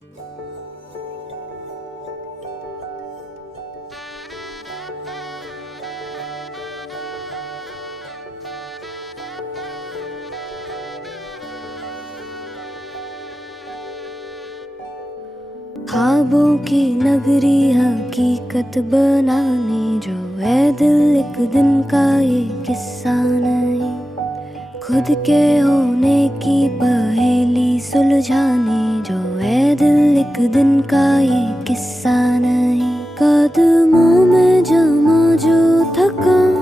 ख्वाबों की नगरी हकीकत बनाने जो है दिल एक दिन का ये किस्सा नहीं, खुद के होने की पहेली सुलझाने जो है दिल एक दिन का ये किस्सा नहीं। कदमों में जमा जो थकान,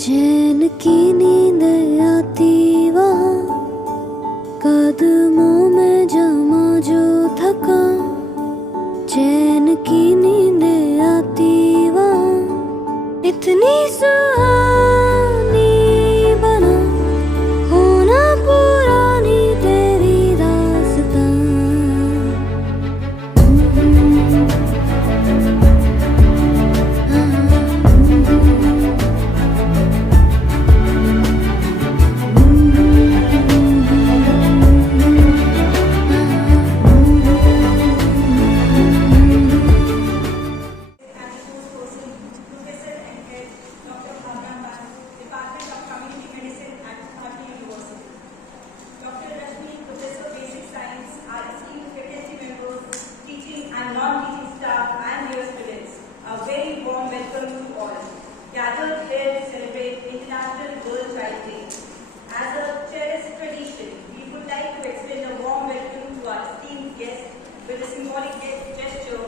चैन की नींद आती वहाँ, कदमों में जमा जो थकान, चैन की नींद आती वहाँ, इतनी सुहानी बना होना पुरानी तेरी दास्तां। Gathered here to celebrate International Girl Child Day. As a cherished tradition, we would like to extend a warm welcome to our esteemed guests with a symbolic gesture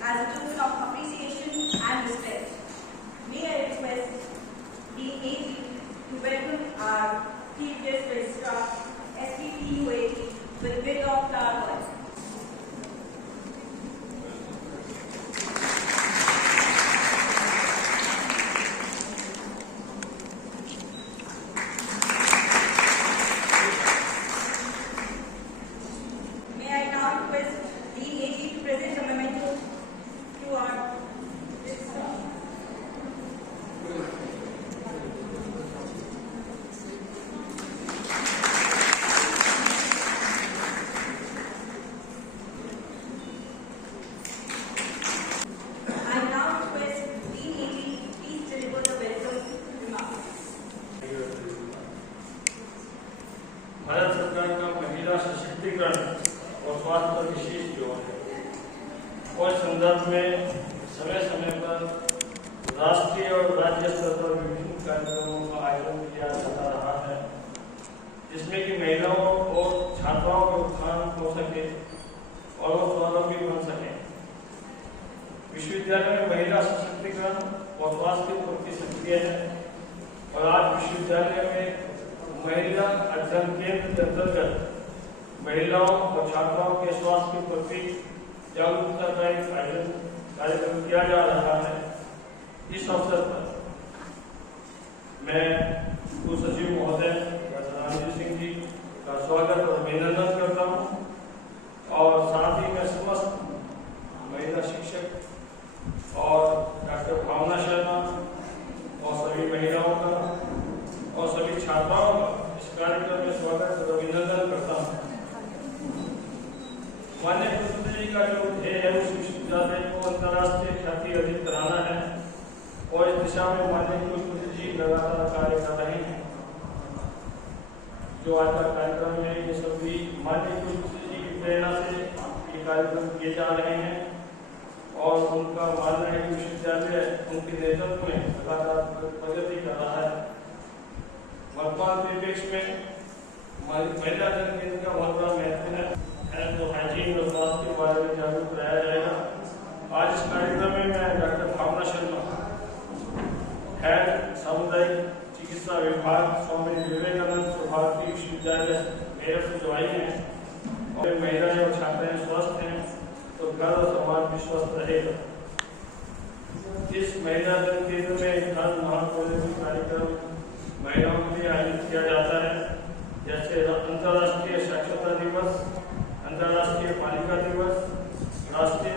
as a token of appreciation and respect. May I request the AG to welcome our Chief Guest Registrar, SPPUAG, with a bit of flower points. Bharat सरकार का महिला सशक्तिकरण और स्वास्थ्य पर विशेष जोर है और संदर्भ में समय समय पर राष्ट्रीय और राज्य स्तर पर विभिन्न कार्यक्रमों का आयोजन किया जाता रहा है, जिसमें कि महिलाओं और छात्राओं के उत्थान हो सके और वो स्वावलंबी बन सके। विश्वविद्यालय में महिला सशक्तिकरण और स्वास्थ्य के प्रति सक्रिय है और आज विश्वविद्यालय में महिला अध्ययन केंद्र के अंतर्गत महिलाओं और छात्राओं के स्वास्थ्य के प्रति जागरूकता का एक आयोजन कार्यक्रम किया जा रहा है। इस अवसर पर मैं कुलसचिव महोदय राजीव सिंह जी का स्वागत और अभिनंदन करता हूँ और साथ ही मैं समस्त महिला शिक्षक और डॉक्टर भावना शर्मा और सभी महिलाओं का और सभी छात्राओं का इस कार्यक्रम में स्वागत और अभिनंदन करता हूँ। माननीय कुलपति जी का जो ध्येय है उस विश्वविद्यालय को अंतर्राष्ट्रीय ख्याति अर्जित कराना है और इस दिशा में माननीय कुलपति जी लगातार कार्य कर रहे हैं। जो आज का कार्यक्रम है ये सभी माननीय कुलपति जी की प्रेरणा से ये कार्यक्रम किए जा रहे हैं और उनका मानना है कि विश्वविद्यालय उनके नेतृत्व में लगातार प्रगति कर रहा है। वर्तमान परिप्रेक्ष्य में महिला अध्ययन केंद्र का बहुत बड़ा महत्व है। हेल्थ और हाइजीन और स्वास्थ्य के बारे में जागरूक कराया जाएगा। आज इस कार्यक्रम में मैं डॉक्टर भावना शर्मा, हेड सामुदायिक चिकित्सा विभाग, स्वामी विवेकानंद भारतीय विश्वविद्यालय मेरठ से जो आई हैं और महिलाएं और छात्राएं स्वस्थ हैं तो घर और समाज भी स्वस्थ रहेगा। इस महिला अध्ययन केंद्र में हर महाप्रबंधन कार्यक्रम महिलाओं के लिए आयोजित किया जाता है, जैसे अंतर्राष्ट्रीय साक्षरता दिवस, अंतर्राष्ट्रीय बालिका दिवस, राष्ट्रीय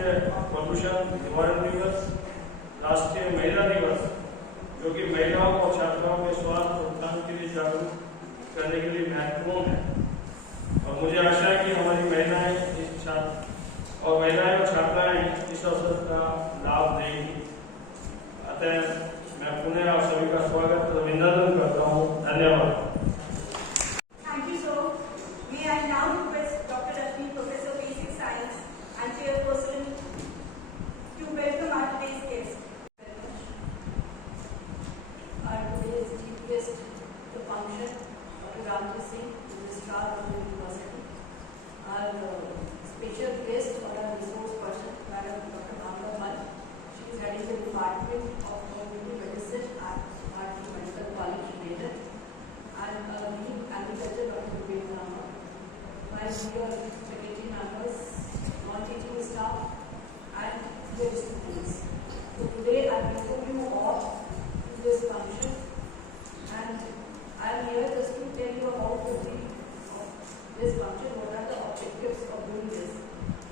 प्रदूषण निवारण दिवस, राष्ट्रीय महिला दिवस, जो कि महिलाओं और छात्राओं के स्वास्थ्य और उत्थान के लिए जागरूक करने के लिए महत्वपूर्ण है। और मुझे आशा है कि हमारी महिलाएं इस और महिलाएं और छात्राएं इस अवसर का लाभ लेंगी। अतः मैं पुनः आप सभी का स्वागत और अभिनंदन करता हूँ। धन्यवाद। Thank you, sir. May I now request Dr. Rashmi, Professor of Basic Science and Chairperson, to welcome our today's guest. Our today's chief guest, the function, Dr. Ramji Singh, Registrar of the University. Our special guest or our resource person, Madam Dr. Amla Mal. She is heading the Department of Community Medicine at Bharati Medical College, India. And lead agriculture, Dr. Vivek Rama. My dear faculty members, non-teaching staff, and dear students. So today I welcome you all to this function, and I am here just to tell you about the brief of this function. What are the objectives of doing this?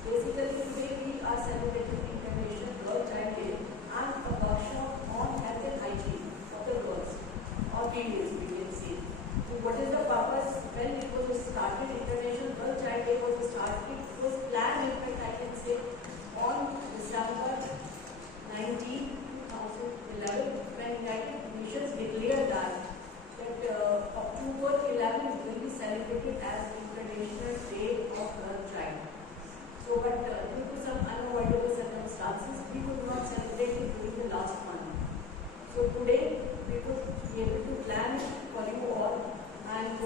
Basically, today we are celebrating International Girl Child Day and a workshop on health and hygiene for the girls or females, we can say. So what is the purpose? When it was started, International Girl Child Day was started, it was planned, in fact, I can say, on December 19, 2011, when United Nations declared that October 11 will be celebrated as International Day of Girl Child. So, but due to some unavoidable circumstances, we could not celebrate it during the last month. So today, we could be able to plan for you all, and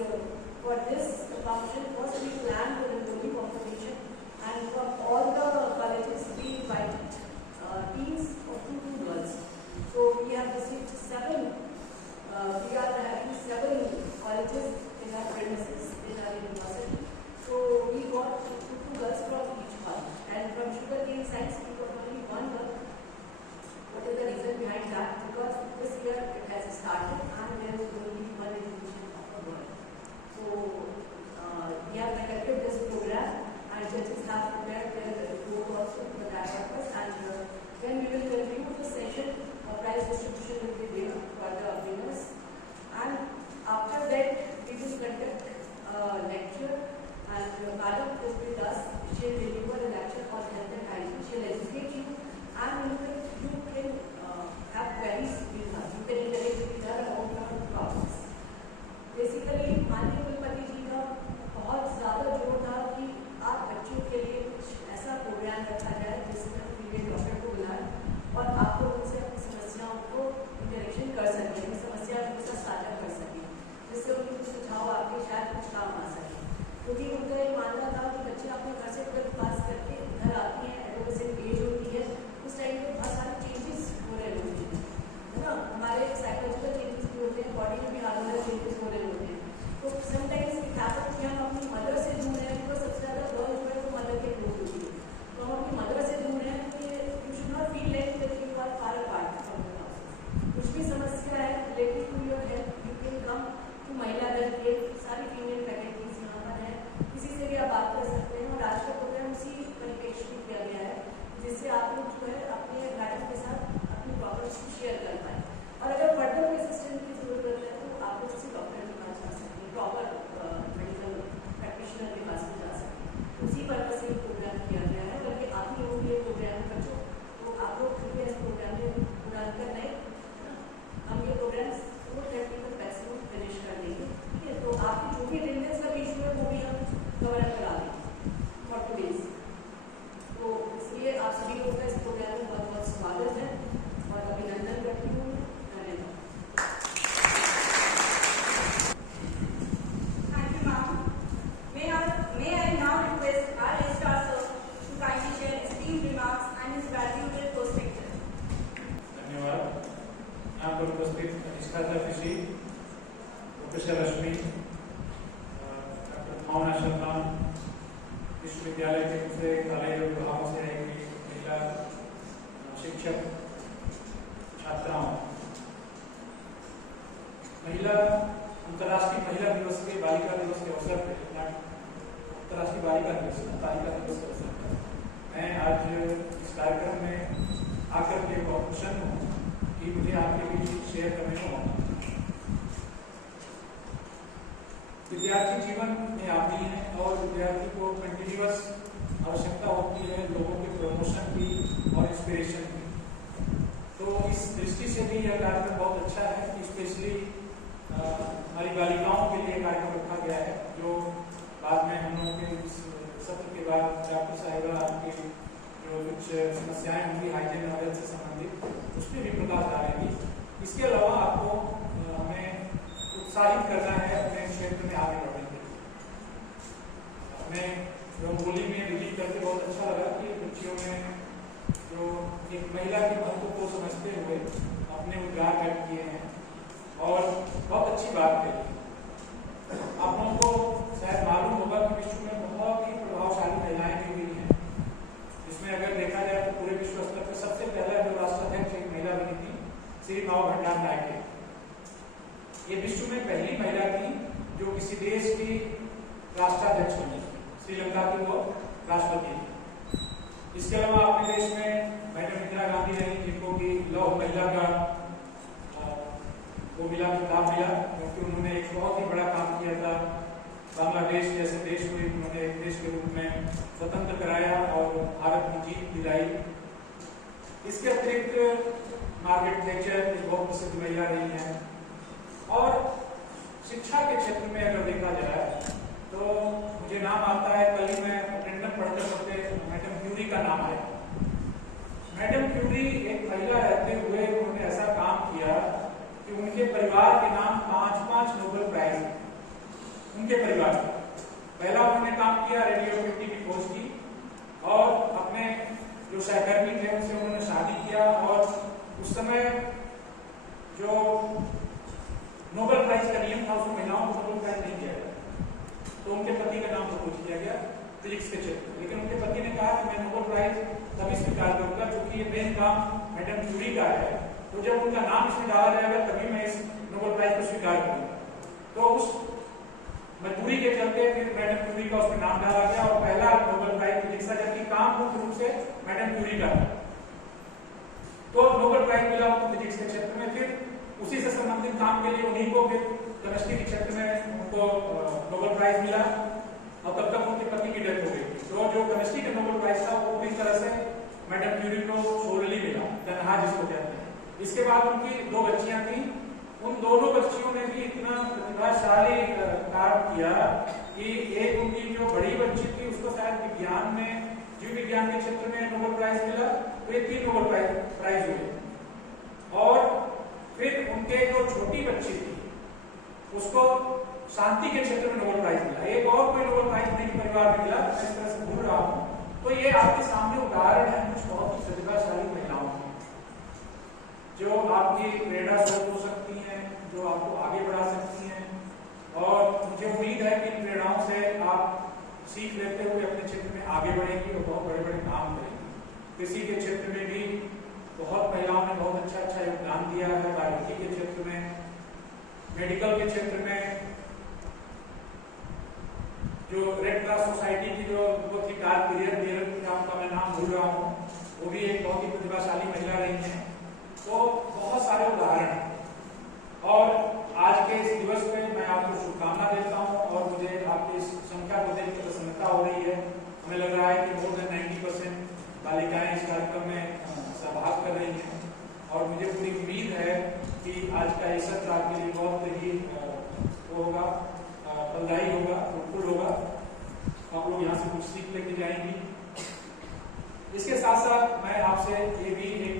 for this function, first we planned the rangoli competition, and for all the colleges we invited teams of 2 girls. So we have received 7. We are having 7 colleges in our premises in our university. So we got 2 girls from each one, and from sugarcane science we got only 1 girl. What is the reason behind that? Because this year it has started and there is only 1 education of a girl. So we have conducted this program, and judges have prepared their report also for that purpose. And when we will conclude the session, a prize distribution will be there for the winners. And after that, we will conduct a lecture, and Madam is with us. She will deliver a lecture on health and hygiene. She will educate you, and you can have queries with her. You can interact with her about your problems. Basically, माननीय कुलपति जी का बहुत ज़्यादा जोर था कि आप बच्चों के लिए कुछ ऐसा प्रोग्राम रखा जाए जिसमें पीरियड डॉक्टर को बुलाएं और आप लोग उनसे अपनी समस्याओं को इंटरेक्शन कर सकें, अपनी समस्या उनके साथ साझा कर सकें, जिससे उनके कुछ सुझाव आपके शायद कुछ काम आ सके। क्योंकि उनका ये मानना था कि बच्चे अपने घर से 12th पास करके घर आती हैं, एडोलेसेंट एज होती है, उस टाइम पे बहुत सारे चेंजेस हो रहे होते हैं, है ना। हमारे साइकोलॉजिकल चेंजेस भी होते हैं, बॉडी में भी हार्मोनल चेंजेस हो रहे होते हैं। तो समटाइम्स इट हैपेंस कि हम अपनी मदर से दूर हैं, तो सबसे ज़्यादा गर्ल जो है वो मदर के क्लोज होती है। तो हम अपनी मदर से दूर हैं, तो you should not feel like that you are far apart from your house. कुछ भी समस्या है related to your health, you can come to Mahila health care. सारी फीमेल फैकल्टीज यहाँ पर हैं, किसी से भी आप बात कर सकते हैं। और आज का प्रोग्राम उसी परिप्रेक्ष्य में किया गया है, जिससे आप लोग जो है अपने मैडम के साथ अपनी प्रॉब्लम्स को शेयर कर पाएँ। और अगर फर्दर असिस्टेंट की जरूरत है तो आप लोग किसी डॉक्टर के पास जा सकते हैं, प्रॉपर मेडिकल प्रैक्टिशनर के पास भी जा सकते हैं। उसी पर्पज से प्रोग्राम किया गया है। बल्कि आप ही लोगों के लिए प्रोग्राम बच्चों, तो आप लोग कृपया इस प्रोग्राम में उड़ान कर रहे हैं। हम ये प्रोग्राम 4:30 तक मैक्सिमम फिनिश कर देंगे, ठीक है। तो आपकी जो भी अटेंडेंस का इशू है वो भी हम कवर अप करा देंगे फॉर टुडेज। तो इसलिए आप सभी लोगों का इस प्रोग्राम में बहुत बहुत स्वागत है और अभिनंदन करती हूँ। धन्यवाद। Thank you, ma'am. May I now request our registrar sir to kindly share esteemed remarks and his valuable perspective. धन्यवाद। यहाँ पर उपस्थित अधिष्ठाता कृषि प्रोफेसर रश्मि, डॉक्टर भावना शर्मा, विश्वविद्यालय के दूसरे कॉलेज और विभागों से आई हुई महिला शिक्षक छात्राओं, अंतर्राष्ट्रीय महिला दिवस के बालिका दिवस के अवसर पर, अंतर्राष्ट्रीय बालिका दिवस के अवसर पर मैं आज इस कार्यक्रम में आकर के बहुत प्रसन्न हूँ कि मुझे आपके बीच शेयर करने को मौका। विद्यार्थी जीवन में आती हैं और विद्यार्थी को कंटिन्यूअस आवश्यकता होती है लोगों इंस्पिरेशन थी। तो इस दृष्टि से भी यह कार्यक्रम बहुत अच्छा है कि स्पेशली हमारी बालिकाओं के लिए कार्यक्रम रखा गया है, जो बाद में हम लोगों के इस सत्र के बाद डॉक्टर साहिबा आपकी जो कुछ समस्याएं होंगी हाइजीन और हेल्थ से संबंधित, उसमें भी प्रकाश डालेंगी। इसके अलावा आपको हमें उत्साहित करना है अपने क्षेत्र में आगे बढ़ने के लिए। हमें रंगोली में विजिट करके बहुत अच्छा लगा कि बच्चियों में जो एक महिला के महत्व को समझते हुए अपने उद्गार व्यक्त किए हैं और बहुत अच्छी बात है। आप लोगों को शायद मालूम होगा कि विश्व में बहुत ही प्रभावशाली महिलाएं भी हुई हैं, जिसमें अगर देखा जाए तो पूरे विश्व स्तर पर सबसे पहला जो राष्ट्राध्यक्ष एक महिला बनी थी श्री माव भंडार नायके। ये विश्व में पहली महिला थी जो किसी देश की राष्ट्राध्यक्ष बनी, श्रीलंका की वो राष्ट्रपति थी। इसके अलावा अपने देश में मैडम इंदिरा गांधी रही, जिनको की लौह महिला का वो मिला, खिताब मिला, क्योंकि उन्होंने एक बहुत ही बड़ा काम किया था। बांग्लादेश जैसे देश को उन्होंने एक देश के रूप में स्वतंत्र कराया और भारत की जीत दिलाई। इसके अतिरिक्त मार्गरेट थैचर एक बहुत प्रसिद्ध महिला रही है। और शिक्षा के क्षेत्र में अगर देखा जाए तो मुझे नाम आता है, कल ही मैं अटेंडेंट पढ़ते पढ़ते मैडम क्यूरी का नाम आया। मैडम क्यूरी एक महिला रहते हुए उन्होंने ऐसा काम किया कि उनके परिवार के नाम 5 नोबेल प्राइज उनके परिवार का। पहला उन्होंने काम किया रेडियो एक्टिविटी की खोज की और अपने जो सहकर्मी थे उनसे उन्होंने शादी किया और उस समय जो नोबेल प्राइज का नियम था उसमें महिलाओं को नोबेल प्राइज नहीं दिया गया, तो उनके पति का नाम प्रपोज किया गया फिजिक्स के क्षेत्र में। लेकिन उनके पति ने कहा कि मैं नोबेल प्राइज तभी स्वीकार करूंगा क्योंकि ये मेन काम मैडम क्यूरी का है, तो जब उनका नाम इसमें डाला जाएगा तभी मैं इस नोबेल प्राइज को स्वीकार करूंगा। तो उस मजबूरी के चलते फिर मैडम क्यूरी का उसमें नाम डाला गया और पहला नोबेल प्राइज फिजिक्स, जबकि काम मुख्य रूप से मैडम क्यूरी का, तो नोबेल प्राइज मिला उनको फिजिक्स के क्षेत्र में। फिर उसी से संबंधित काम के लिए उन्हीं को फिर केमिस्ट्री के क्षेत्र में उनको नोबेल प्राइज मिला और तब तक उनके पति की डेथ हो गई। तो जो केमिस्ट्री का नोबेल प्राइज था वो पूरी तरह से मैडम क्यूरी को सोरली मिला, तनहा जिसको कहते हैं। इसके बाद उनकी 2 बच्चियां थी, उन दोनों बच्चियों ने भी इतना प्रतिभाशाली कार्य किया कि एक उनकी जो बड़ी बच्ची थी उसको शायद विज्ञान में, जीव विज्ञान के क्षेत्र में नोबेल प्राइज मिला, तो ये 3 नोबेल प्राइज हुए। और फिर उनके जो छोटी बच्ची थी उसको शांति के क्षेत्र में नोबेल प्राइज मिला। एक और कोई नोबेल प्राइज उनके परिवार में मिला, मैं इस तरह से भूल रहा हूँ। तो ये आपके सामने उदाहरण है कुछ बहुत ही प्रतिभाशाली महिलाओं की, जो आपकी प्रेरणा स्रोत हो सकती हैं, जो आपको आगे बढ़ा सकती हैं। और मुझे उम्मीद है कि इन प्रेरणाओं से आप सीख लेते हुए अपने क्षेत्र में आगे बढ़ेंगी और बहुत बड़े बड़े काम करेंगी। कृषि के क्षेत्र में भी बहुत महिलाओं ने बहुत अच्छा योगदान दिया है, बायोलॉजी के क्षेत्र में, मेडिकल के क्षेत्र में। जो रेड क्रॉस सोसाइटी की जो वो थी कार्ड आपका मैं नाम भूल रहा हूँ, वो भी एक बहुत ही प्रतिभाशाली महिला रही है। तो बहुत सारे उदाहरण हैं और आज के इस दिवस में मैं आपको शुभकामना देता हूँ और मुझे आपकी इस संख्या को देखकर प्रसन्नता हो रही है। हमें लग रहा है कि मोर देन 90% बालिकाएं इस कार्यक्रम में सहभाग कर रही हैं और मुझे पूरी उम्मीद है कि आज का ये सत्र आपके लिए बहुत ही वो होगा, फलदायी होगा, fruitful होगा। आप लोग यहाँ से कुछ सीख लेके जाएंगी। इसके साथ साथ मैं आपसे ये भी एक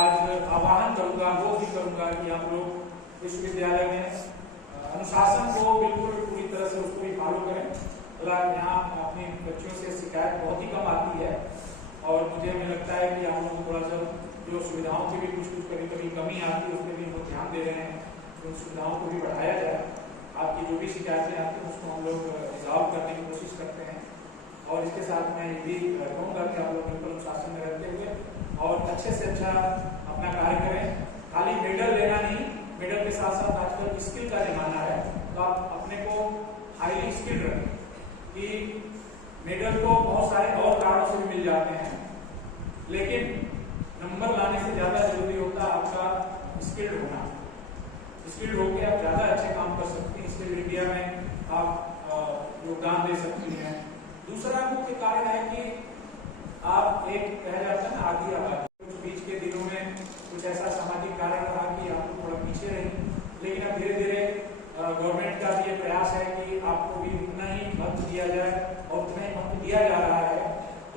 आज आह्वान करूंगा, वो भी करूंगा कि आप लोग विश्वविद्यालय में अनुशासन को बिल्कुल पूरी तरह से उसको भी फॉलो करें। यहाँ अपनी बच्चियों से शिकायत बहुत ही कम आती है और मुझे हमें लगता है कि आप लोग थोड़ा सा जो सुविधाओं की भी कुछ कभी कमी आती है उस पर भी हम लोग ध्यान दे रहे हैं, उन सुविधाओं को भी बढ़ाया जाए। आपकी जो भी शिकायतें आती हैं उसको हम लोग रिजॉल्व करने की कोशिश करते हैं। और इसके साथ मैं ये भी कहूँगा कि आप लोग बिल्कुल अनुशासन में रहते हुए और अच्छे से अच्छा अपना कार्य करें। खाली मेडल लेना नहीं, मेडल के साथ साथ आजकल स्किल का जमाना है, तो आप अपने को हाईली स्किल्ड रखें कि मेडल तो बहुत सारे और कारणों से भी मिल जाते हैं, लेकिन नंबर लाने से ज्यादा जरूरी होता है आपका स्किल्ड होना। स्किल्ड होकर आप ज्यादा अच्छे काम कर सकते हैं, स्किल इंडिया में आप योगदान दे सकती हैं। दूसरा मुख्य कारण है कि आप एक कहा जाता है ना आधी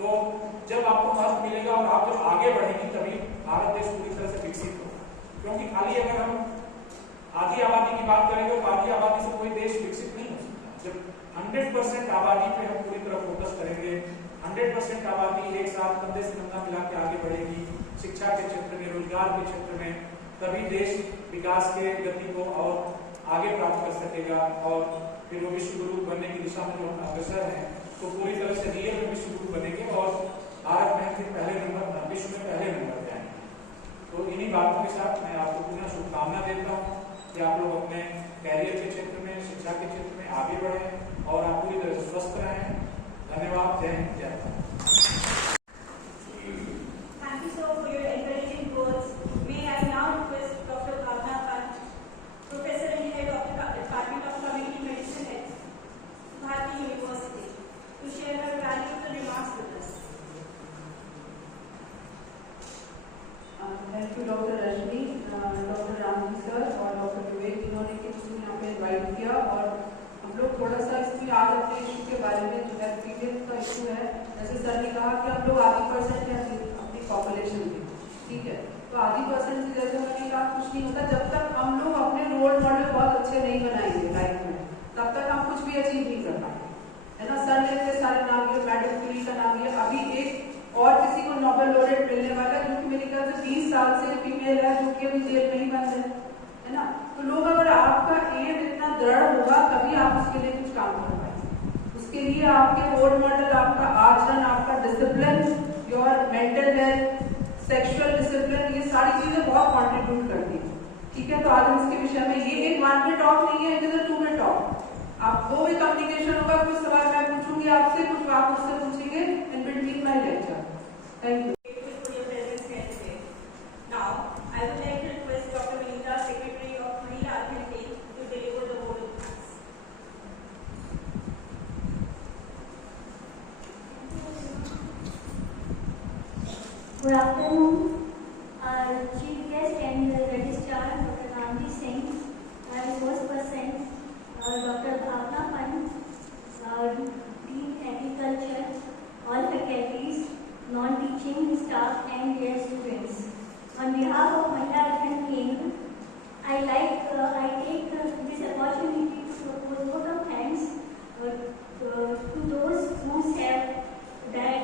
तो जब आपको महत्व मिलेगा और आप जब आगे बढ़ेंगी तभी भारत देश पूरी तरह से विकसित होगा। क्योंकि खाली अगर हम आधी आबादी की बात करेंगे तो आधी आबादी से कोई देश विकसित नहीं हो सकता। जब 100% आबादी पे हम पूरी तरह फोकस करेंगे, 100% आबादी एक साथ कंधे से कंधा मिला के आगे बढ़ेगी शिक्षा के क्षेत्र में, रोजगार के क्षेत्र में, तभी देश विकास के गति को और आगे प्राप्त कर सकेगा और फिर वो विश्व गुरु बनने की दिशा में जो अग्रसर है तो पूरी तरह से रियल में विश्व गुरु बनेंगे और भारत में फिर पहले नंबर, विश्व में पहले नंबर पे आएंगे। तो इन्हीं बातों के साथ मैं आपको पुनः शुभकामना देता हूँ कि आप लोग अपने कैरियर के क्षेत्र में, शिक्षा के क्षेत्र में आगे बढ़ें और आप पूरी तरह से स्वस्थ रहें। धन्यवाद। जय हिंद, जय Bharat. Thank you, sir, for your encouraging words. May I now request Dr. Bhavna Pant, Professor and Head of the Department of Community Medicine at Bharati University, to share her valuable remarks with us. Thank you doctor Rajni, doctor Ramji sir और doctor विवेक, जिन्होंने कि मुझे यहाँ पे invite किया और हम लोग थोड़ा सा इसमें आज अपने इशू के बारे में जो हेल्थ पीरियड का इशू है, जैसे सर ने कहा कि हम लोग आधी % है अपनी पॉपुलेशन की, ठीक है, तो आधी % से जैसे मैंने कहा कुछ नहीं होता जब तक हम लोग अपने रोल मॉडल बहुत अच्छे नहीं बनाएंगे लाइफ में, तब तक हम कुछ भी अचीव नहीं कर पाएंगे, है ना। सर ने इतने सारे नाम लिए, मैडम क्यूरी का नाम लिया, अभी एक और किसी को नोबेल लॉरेट मिलने वाला है जो कि मेरे ख्याल से 20 साल से फीमेल है, जो कि अभी जेल में ही बंद है ना। तो लोग, अगर आपका एम इतना दृढ़ होगा तभी आप उसके लिए कुछ काम कर पाएंगे। उसके लिए आपके रोल मॉडल, आपका आचरण, आपका discipline, your mental health, sexual discipline, ये सारी चीजें बहुत कॉन्ट्रीब्यूट करती है, ठीक है। तो आज हम इसके विषय में, ये एक 1 वे टॉक नहीं है, it is a 2 way talk. आप 2 वे कम्युनिकेशन होगा, कुछ सवाल मैं पूछूंगी आपसे, कुछ आप मुझसे पूछेंगे in between my lecture. Thank you. For your presence here today. Now, I would like to request Dr. Vinita, Secretary of Mahila Adventity, to deliver the vote of thanks. Good afternoon, our Chief Guest and Registrar, Dr. Ramji Singh, our resource person, Dr. Bhavna Pant, Dean Agriculture, all faculties, non-teaching staff and their students. On behalf of Mahila Adventity, I take this opportunity to propose vote of thanks to those who have died